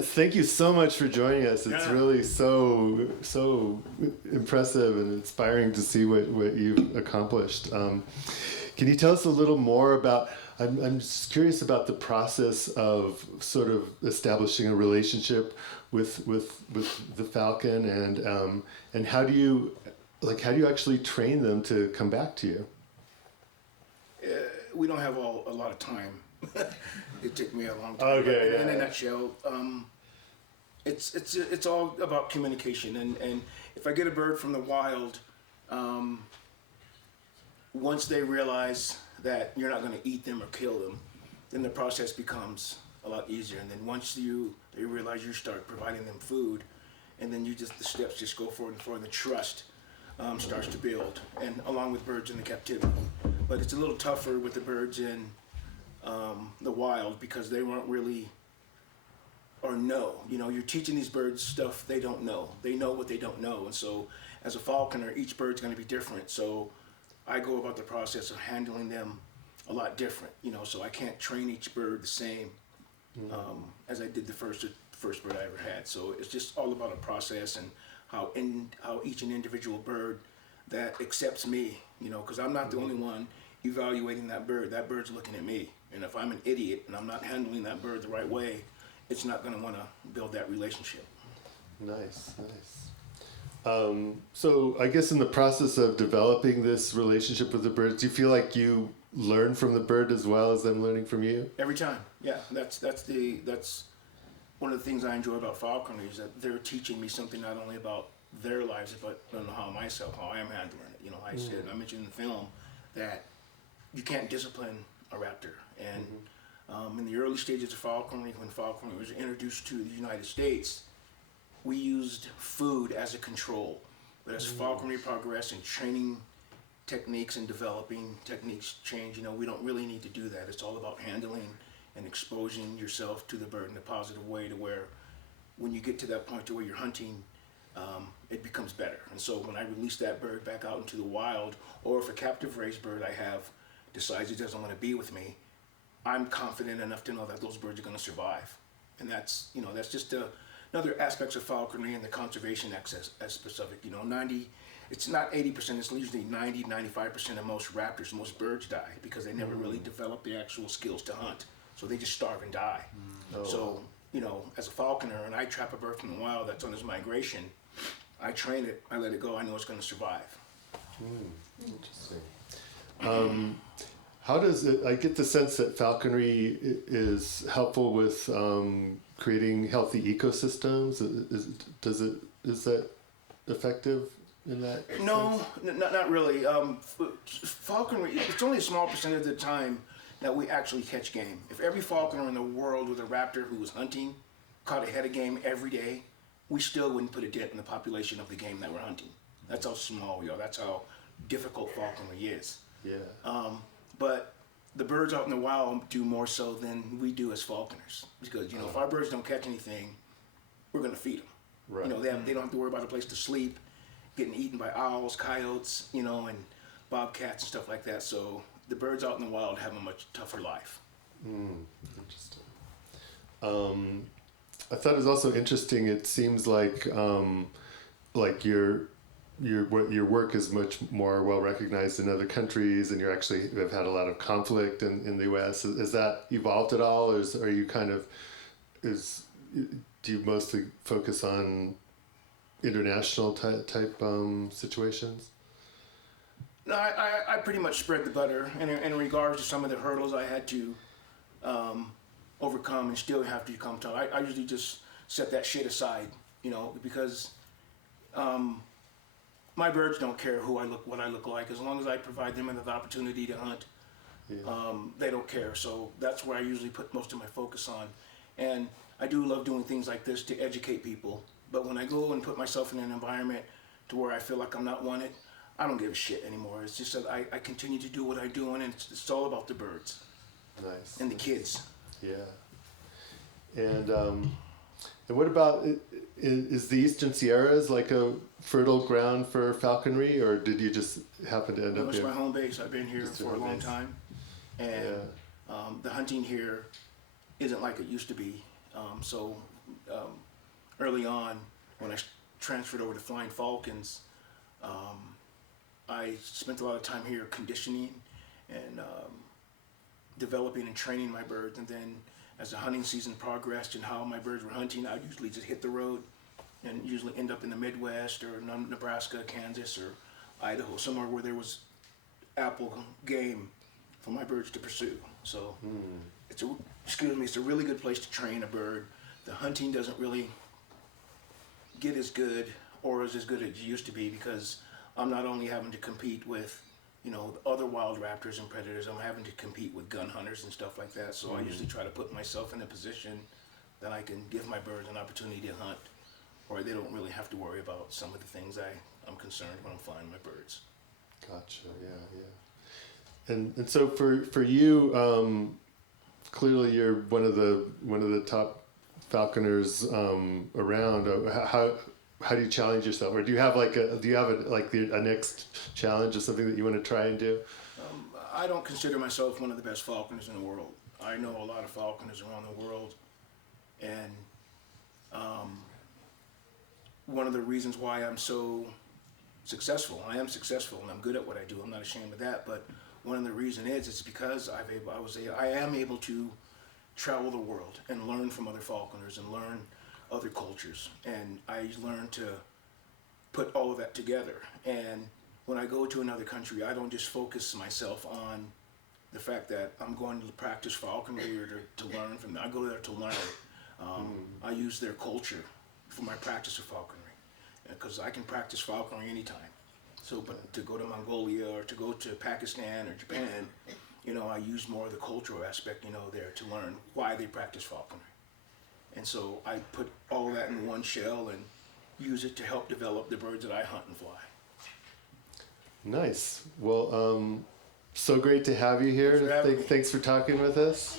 Thank you so much for joining us. It's really so impressive and inspiring to see what you've accomplished. Can you tell us a little more about? I'm just curious about the process of sort of establishing a relationship with the falcon, and how do you actually train them to come back to you? We don't have a lot of time. It took me a long time. Okay, in a nutshell, it's all about communication. And if I get a bird from the wild, once they realize that you're not going to eat them or kill them, then the process becomes a lot easier. And then once they realize you start providing them food, and then the steps just go forward and forward, and the trust starts to build, and along with birds in the captivity. But it's a little tougher with the birds in the wild because they weren't really, or know. You're teaching these birds stuff they don't know. They know what they don't know. And so as a falconer, each bird's going to be different. So I go about the process of handling them a lot different. So I can't train each bird the same as I did the first bird I ever had. So it's just all about a process and how each an individual bird that accepts me, because I'm not the only one evaluating that bird. That bird's looking at me. And if I'm an idiot and I'm not handling that bird the right way, it's not going to want to build that relationship. Nice. So I guess in the process of developing this relationship with the birds, do you feel like you learn from the bird as well as them learning from you? Every time, yeah. That's one of the things I enjoy about falconry is that they're teaching me something not only about their lives, but how I am handling it. I mentioned in the film that you can't discipline a raptor. And in the early stages of falconry, when falconry was introduced to the United States, we used food as a control. But as falconry progressed and training techniques and developing techniques change, we don't really need to do that. It's all about handling and exposing yourself to the bird in a positive way, to where when you get to that point to where you're hunting, it becomes better. And so when I release that bird back out into the wild, or if a captive raised bird I have decides it doesn't want to be with me, I'm confident enough to know that those birds are going to survive. And that's just another aspect of falconry and the conservation access as specific. It's not 80%, it's usually 90-95% of most raptors, most birds die because they never really develop the actual skills to hunt. So they just starve and die. So, as a falconer, and I trap a bird from the wild that's on its migration, I train it, I let it go, I know it's going to survive. Interesting. How does it? I get the sense that falconry is helpful with creating healthy ecosystems. Is that effective in that? No, not really. Falconry, it's only a small percentage of the time that we actually catch game. If every falconer in the world with a raptor who was hunting caught a head of game every day, we still wouldn't put a dent in the population of the game that we're hunting. That's how small we are. That's how difficult falconry is. Yeah. But the birds out in the wild do more so than we do as falconers. Because, if our birds don't catch anything, we're going to feed them. Right. They don't have to worry about a place to sleep, getting eaten by owls, coyotes, and bobcats and stuff like that. So the birds out in the wild have a much tougher life. Interesting. I thought it was also interesting. It seems like your work is much more well recognized in other countries, and you actually have had a lot of conflict in the U.S. Has that evolved at all, or are you do you mostly focus on international type situations? No, I pretty much spread the butter in regards to some of the hurdles I had to overcome and still have to come to. I usually just set that shit aside, because my birds don't care what I look like, as long as I provide them with the opportunity to hunt. Yeah. They don't care. So that's where I usually put most of my focus on. And I do love doing things like this to educate people. But when I go and put myself in an environment to where I feel like I'm not wanted, I don't give a shit anymore. It's just that I continue to do what I'm doing, and it's all about the birds. Nice. And the kids. Yeah. And what about, is the Eastern Sierras like a fertile ground for falconry, or did you just happen to end up here? It's my home base. I've been here for a long time. And the hunting here isn't like it used to be. So early on when I transferred over to flying falcons, I spent a lot of time here conditioning and developing and training my birds. And then as the hunting season progressed and how my birds were hunting, I'd usually just hit the road and usually end up in the Midwest or Nebraska, Kansas, or Idaho, somewhere where there was apple game for my birds to pursue. So it's a really good place to train a bird. The hunting doesn't really get as good or as good as it used to be, because I'm not only having to compete with, you know, other wild raptors and predators, I'm having to compete with gun hunters and stuff like that. So I usually try to put myself in a position that I can give my birds an opportunity to hunt, or they don't really have to worry about some of the things I'm concerned when I'm flying my birds. Gotcha. Yeah. And so for you, clearly you're one of the top falconers around. How do you challenge yourself, or do you have a next challenge or something that you want to try and do? I don't consider myself one of the best falconers in the world. I know a lot of falconers around the world, and one of the reasons why I'm so successful, I am successful and I'm good at what I do, I'm not ashamed of that, but one of the reasons is it's because I am able to travel the world and learn from other falconers and learn other cultures, and I learn to put all of that together. And when I go to another country, I don't just focus myself on the fact that I'm going to practice falconry or to learn from them. I go there to learn. I use their culture for my practice of falconry, because I can practice falconry anytime. So, but to go to Mongolia or to go to Pakistan or Japan, you know, I use more of the cultural aspect, you know, there to learn why they practice falconry. And so I put all of that in one shell and use it to help develop the birds that I hunt and fly. Nice. Well, so great to have you here. Thanks for having me. Thanks for talking with us.